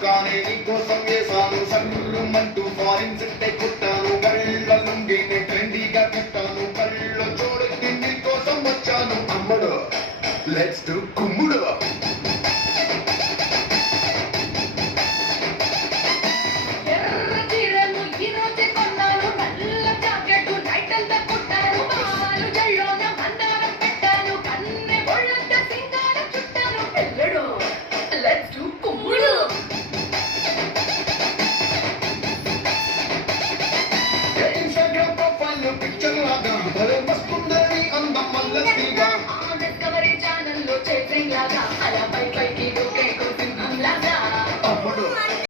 చొక్కానే నీకోసం వేసాను సర్రుమంటూ ఫారిన్ సెట్టే కుట్టాను కళ్ళ లుంగిని ట్రెండీగా కట్టాను కళ్ళ చూడకి నీకోసం వచ్చాను అమ్మడు లెట్స్ డు కుమ్ముడు పిక్చర్ లాగా భలే మస్తుందని అందం మల్లె తీగా